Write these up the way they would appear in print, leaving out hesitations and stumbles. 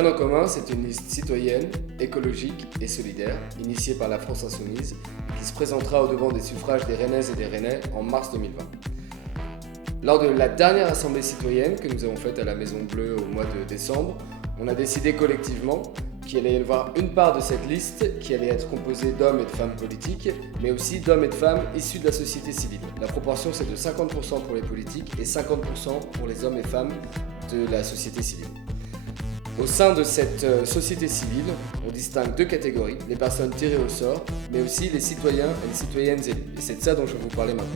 Rennes en commun, c'est une liste citoyenne, écologique et solidaire, initiée par la France Insoumise, qui se présentera au devant des suffrages des Rennaises et des Rennais en mars 2020. Lors de la dernière assemblée citoyenne que nous avons faite à la Maison Bleue au mois de décembre, on a décidé collectivement qu'il allait y avoir une part de cette liste qui allait être composée d'hommes et de femmes politiques, mais aussi d'hommes et de femmes issus de la société civile. La proportion, c'est de 50% pour les politiques et 50% pour les hommes et femmes de la société civile. Au sein de cette société civile, on distingue deux catégories, les personnes tirées au sort, mais aussi les citoyens et les citoyennes élus. Et c'est de ça dont je vais vous parler maintenant.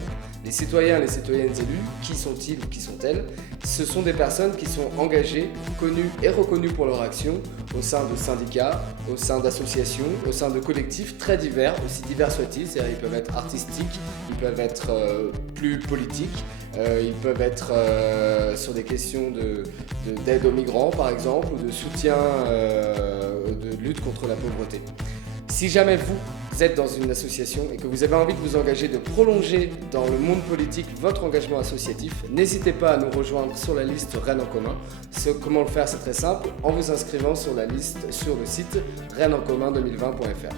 Les citoyens et les citoyennes élus, qui sont-ils ou qui sont-elles? Ce sont des personnes qui sont engagées, connues et reconnues pour leur action au sein de syndicats, au sein d'associations, au sein de collectifs très divers, aussi divers soient-ils, c'est-à-dire ils peuvent être artistiques, ils peuvent être plus politiques, ils peuvent être sur des questions d'aide aux migrants par exemple, ou de soutien de lutte contre la pauvreté. Si jamais vous êtes dans une association et que vous avez envie de vous engager, de prolonger dans le monde politique votre engagement associatif, n'hésitez pas à nous rejoindre sur la liste Rennes en commun. Comment le faire? C'est très simple, en vous inscrivant sur la liste sur le site rennesencommun2020.fr.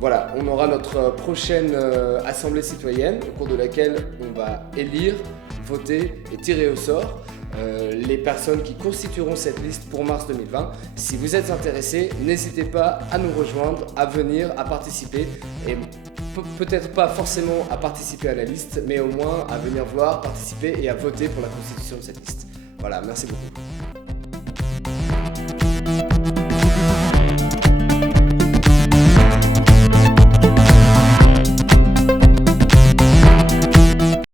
Voilà, on aura notre prochaine assemblée citoyenne au cours de laquelle on va élire, voter et tirer au sort les personnes qui constitueront cette liste pour mars 2020. Si vous êtes intéressé, n'hésitez pas à nous rejoindre, à venir, à participer et peut-être pas forcément à participer à la liste, mais au moins à venir voir, participer et à voter pour la constitution de cette liste. Voilà, merci beaucoup.